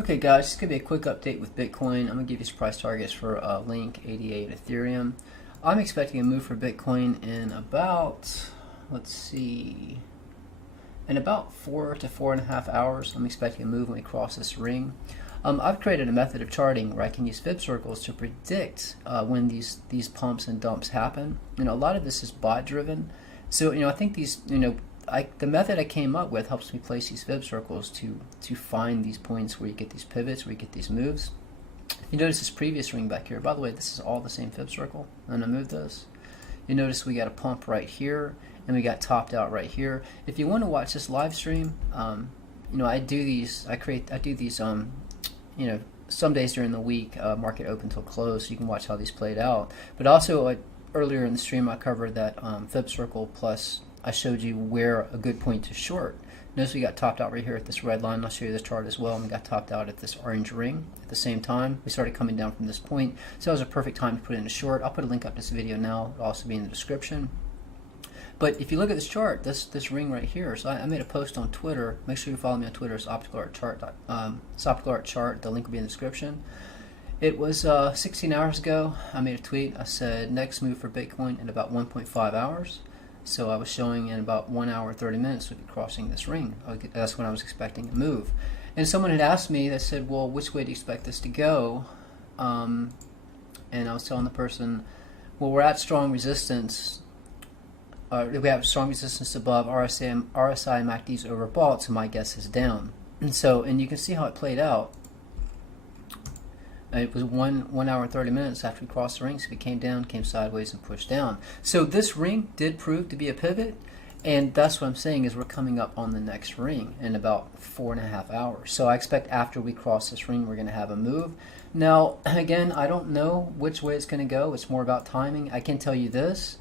Okay guys, it's going to be a quick update with Bitcoin. I'm going to give you some price targets for Link, ADA, and Ethereum. I'm expecting a move for Bitcoin in about, let's see, in about 4 to 4.5 hours. I'm expecting a move when we cross this ring. I've created a method of charting where I can use fib circles to predict when these pumps and dumps happen. A lot of this is bot driven. So, I think these, the method I came up with helps me place these fib circles to find these points where you get these pivots, where you get these moves. You notice this previous ring back here. By the way, this is all the same fib circle. I'm gonna move this. You notice we got a pump right here, and we got topped out right here. If you want to watch this live stream, I do these. I do these. Some days during the week, market open till close, so you can watch how these played out. But also, earlier in the stream, I covered that fib circle plus. I showed you where a good point to short. Notice we got topped out right here at this red line. I'll show you this chart as well. And we got topped out at this orange ring. At the same time, we started coming down from this point. So that was a perfect time to put in a short. I'll put a link up to this video now. It'll also be in the description. But if you look at this chart, this ring right here. So I made a post on Twitter. Make sure you follow me on Twitter. It's Optical Art Chart. The link will be in the description. It was 16 hours ago. I made a tweet. I said next move for Bitcoin in about 1.5 hours. So I was showing in about 1 hour 30 minutes we'd be crossing this ring. That's when I was expecting a move. And someone had asked me, they said, well, which way do you expect this to go? And I was telling the person, well, we're at strong resistance. We have strong resistance above RSI MACD's overbought, so my guess is down. And you can see how it played out. It was 1 hour and 30 minutes after we crossed the ring, so we came down, came sideways, and pushed down. So this ring did prove to be a pivot, and that's what I'm saying is we're coming up on the next ring in about 4.5 hours. So I expect after we cross this ring, we're going to have a move. Now, again, I don't know which way it's going to go. It's more about timing. I can tell you this.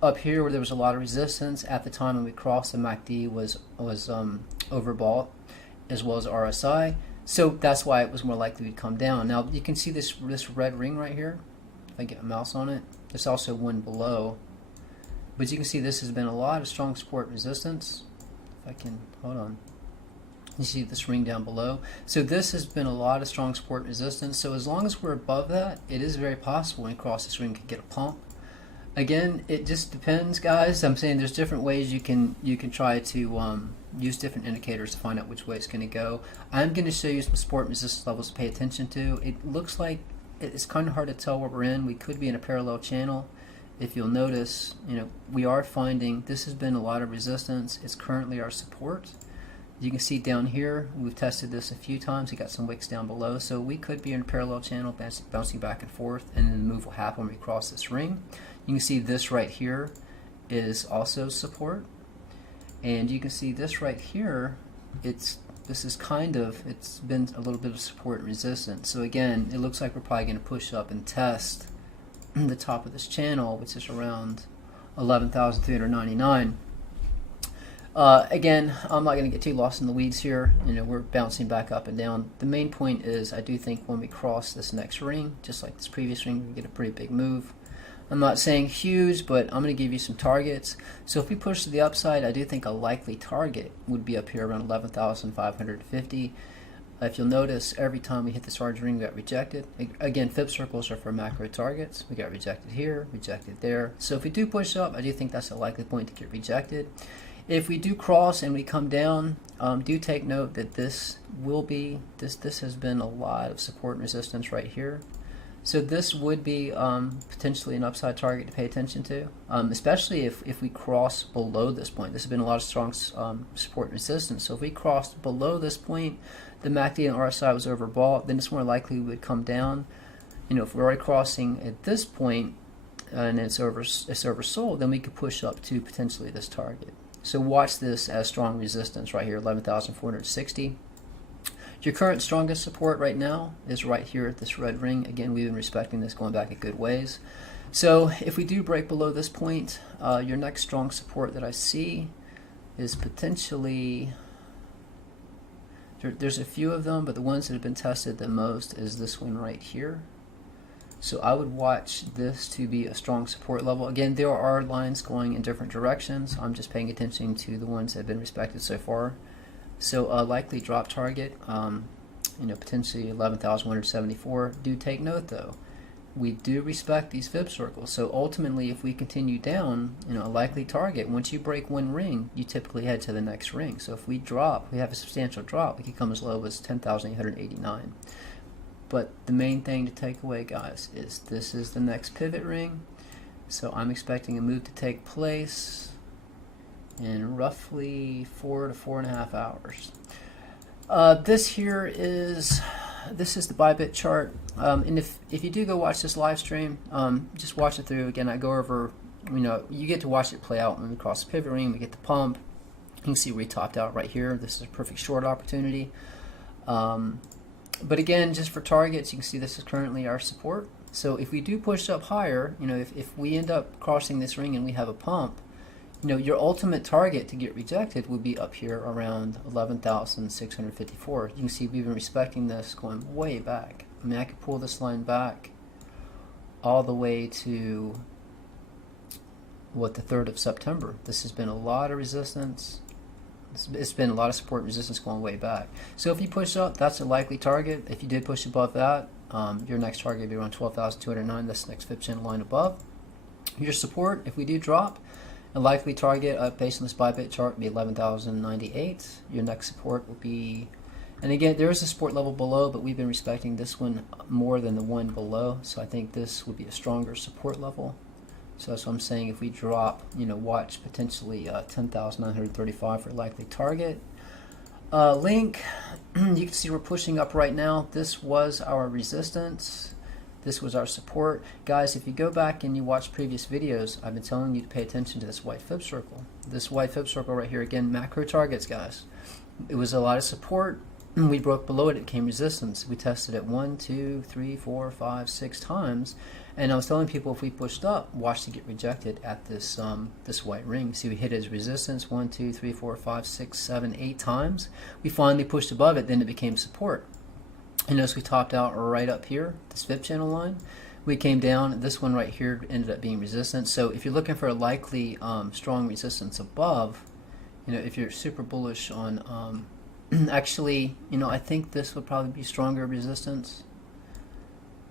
Up here where there was a lot of resistance at the time when we crossed, the MACD was overbought as well as RSI. So that's why it was more likely to come down. Now you can see this red ring right here. If I get a mouse on it, there's also one below. But you can see this has been a lot of strong support resistance. If I can, hold on. You see this ring down below. So this has been a lot of strong support resistance. So as long as we're above that, it is very possible when we cross this ring could get a pump. Again, it just depends, guys. I'm saying there's different ways you can try to use different indicators to find out which way it's going to go. I'm going to show you some support and resistance levels to pay attention to. It looks like it's kind of hard to tell where we're in. We could be in a parallel channel. If you'll notice, we are finding this has been a lot of resistance. It's currently our support. You can see down here, we've tested this a few times. We got some wicks down below, so we could be in a parallel channel, bouncing back and forth, and then the move will happen when we cross this ring. You can see this right here is also support, and you can see this right here. It's been a little bit of support and resistance. So again, it looks like we're probably going to push up and test the top of this channel, which is around 11,399. Again, I'm not going to get too lost in the weeds here. We're bouncing back up and down. The main point is I do think when we cross this next ring, just like this previous ring, we get a pretty big move. I'm not saying huge, but I'm going to give you some targets. So if we push to the upside, I do think a likely target would be up here around 11,550. If you'll notice, every time we hit this large ring, we got rejected. Again, fib circles are for macro targets. We got rejected here, rejected there. So if we do push up, I do think that's a likely point to get rejected. If we do cross and we come down, do take note that this has been a lot of support and resistance right here. So this would be potentially an upside target to pay attention to, especially if we cross below this point. This has been a lot of strong support and resistance. So if we crossed below this point, the MACD and RSI was overbought, then it's more likely we would come down. If we're already crossing at this point and it's oversold, then we could push up to potentially this target. So watch this as strong resistance right here, 11,460. Your current strongest support right now is right here at this red ring. Again, we've been respecting this going back a good ways. So if we do break below this point, your next strong support that I see is potentially, there's a few of them, but the ones that have been tested the most is this one right here. So I would watch this to be a strong support level. Again, there are lines going in different directions. I'm just paying attention to the ones that have been respected so far. So a likely drop target potentially 11,174. Do take note though, we do respect these fib circles. So ultimately, if we continue down, a likely target, once you break one ring, you typically head to the next ring. So if we drop, we have a substantial drop, we could come as low as 10,889. But the main thing to take away, guys, is this is the next pivot ring. So I'm expecting a move to take place in roughly 4 to 4.5 hours. This is the Bybit chart, and if you do go watch this live stream, just watch it through. Again, I go over, you get to watch it play out when we cross the pivot ring, we get the pump. You can see we topped out right here. This is a perfect short opportunity. But again, just for targets, you can see this is currently our support. So if we do push up higher, if we end up crossing this ring and we have a pump, your ultimate target to get rejected would be up here around 11,654. You can see we've been respecting this going way back. I mean, I could pull this line back all the way to the 3rd of September. This has been a lot of resistance. It's been a lot of support and resistance going way back. So if you push up, that's a likely target. If you did push above that, your next target would be around 12,209. That's the next fib channel line above. Your support, if we do drop, a likely target based on this Bybit chart would be 11,098. Your next support will be, and again, there is a support level below, but we've been respecting this one more than the one below. So I think this would be a stronger support level. So that's what I'm saying. If we drop, watch potentially 10,935 for a likely target. Link, you can see we're pushing up right now. This was our resistance. This was our support. Guys, if you go back and you watch previous videos, I've been telling you to pay attention to this white fib circle. This white fib circle right here, again, macro targets, guys. It was a lot of support. We broke below it, it came resistance. We tested it 1, 2, 3, 4, 5, 6 times. And I was telling people if we pushed up, watch to get rejected at this this white ring. See, we hit it as resistance 1, 2, 3, 4, 5, 6, 7, 8 times. We finally pushed above it, then it became support. And notice we topped out right up here, this fib channel line. We came down, this one right here ended up being resistance. So if you're looking for a likely strong resistance above, if you're super bullish on, actually, I think this would probably be stronger resistance.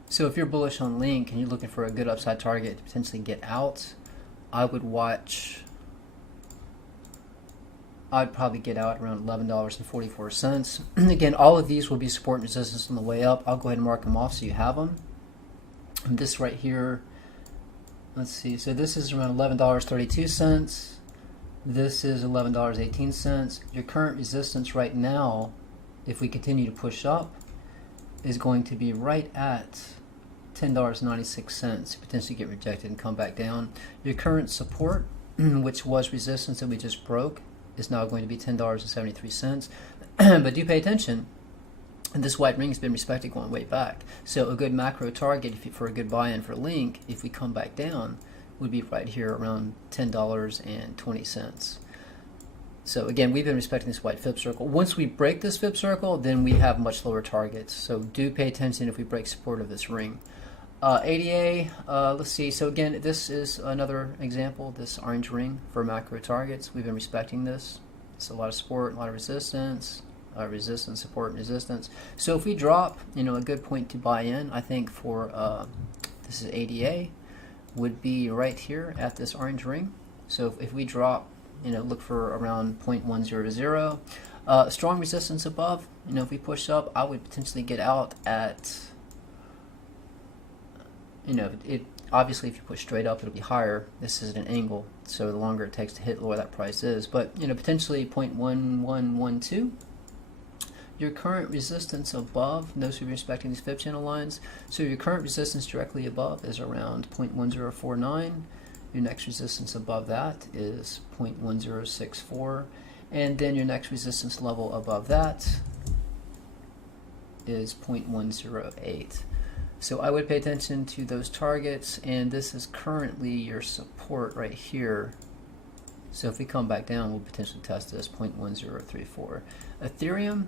So if you're bullish on Link and you're looking for a good upside target to potentially get out, I'd probably get out around $11.44. Again, all of these will be support and resistance on the way up. I'll go ahead and mark them off so you have them. And this right here, let's see, so this is around $11.32. This is $11.18. Your current resistance right now, if we continue to push up, is going to be right at $10.96. Potentially get rejected and come back down. Your current support, which was resistance that we just broke, is now going to be $10.73. But do pay attention. And this white ring has been respected going way back. So a good macro target for a good buy-in for Link, if we come back down, would be right here around $10.20. So again, we've been respecting this white fib circle. Once we break this fib circle, then we have much lower targets. So do pay attention if we break support of this ring. ADA, let's see. So again, this is another example, this orange ring for macro targets. We've been respecting this. It's a lot of support, a lot of resistance. Resistance, support, and resistance. So if we drop, a good point to buy in, I think for this is ADA, would be right here at this orange ring. So if we drop, look for around 0.100. Strong resistance above. If we push up, I would potentially get out at, obviously if you push straight up, it'll be higher. This is at an angle, so the longer it takes to hit, the lower that price is. But potentially 0.1112. Your current resistance above, notice we're respecting these fib channel lines. So your current resistance directly above is around 0.1049. Your next resistance above that is 0.1064. And then your next resistance level above that is 0.108. So I would pay attention to those targets, and this is currently your support right here. So if we come back down, we'll potentially test this 0.1034. Ethereum,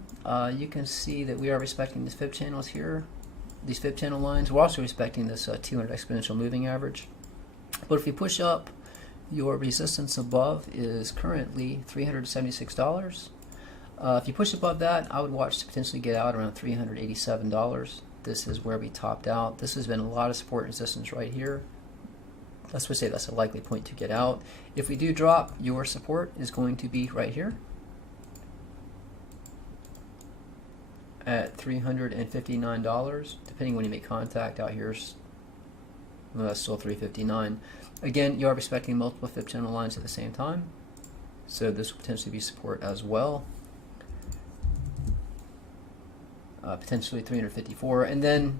you can see that we are respecting these fib channels here, these fib channel lines. We're also respecting this 200 exponential moving average. But if we push up, your resistance above is currently $376. If you push above that, I would watch to potentially get out around $387. This is where we topped out. This has been a lot of support and resistance right here. That's what I say, that's a likely point to get out. If we do drop, your support is going to be right here at $359. Depending when you make contact, out here's, well, that's still $359. Again, you are respecting multiple fib channel lines at the same time, so this will potentially be support as well. Potentially 354, and then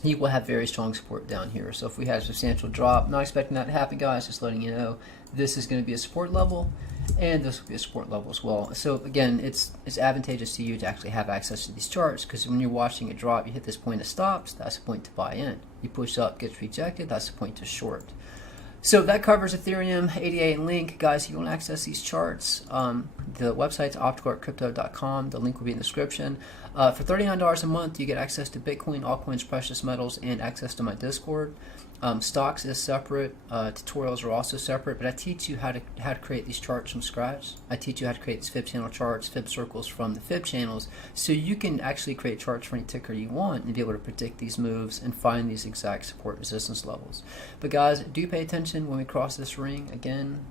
he will have very strong support down here. So if we had a substantial drop, not expecting that to happen, guys, just letting you know, this is going to be a support level, and this will be a support level as well. So again, it's advantageous to you to actually have access to these charts, because when you're watching it drop, you hit this point of stops, that's a point to buy in. You push up, gets rejected, that's a point to short. So that covers Ethereum, ADA, and Link. Guys, if you want to access these charts, the website's opticalcrypto.com. The link will be in the description. For $39 a month, you get access to Bitcoin, altcoins, precious metals, and access to my Discord. Stocks is separate. Tutorials are also separate, but I teach you how to create these charts from scratch. I teach you how to create these fib channel charts, fib circles from the fib channels, so you can actually create charts for any ticker you want and be able to predict these moves and find these exact support resistance levels. But guys, do pay attention when we cross this ring. Again,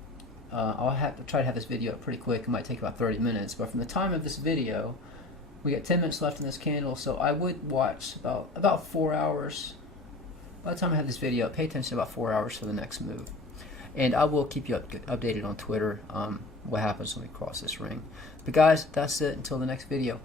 I'll have to try to have this video up pretty quick. It might take about 30 minutes, but from the time of this video, we got 10 minutes left in this candle, so I would watch about 4 hours. By the time I have this video, pay attention to about 4 hours for the next move. And I will keep you updated on Twitter what happens when we cross this ring. But guys, that's it. Until the next video.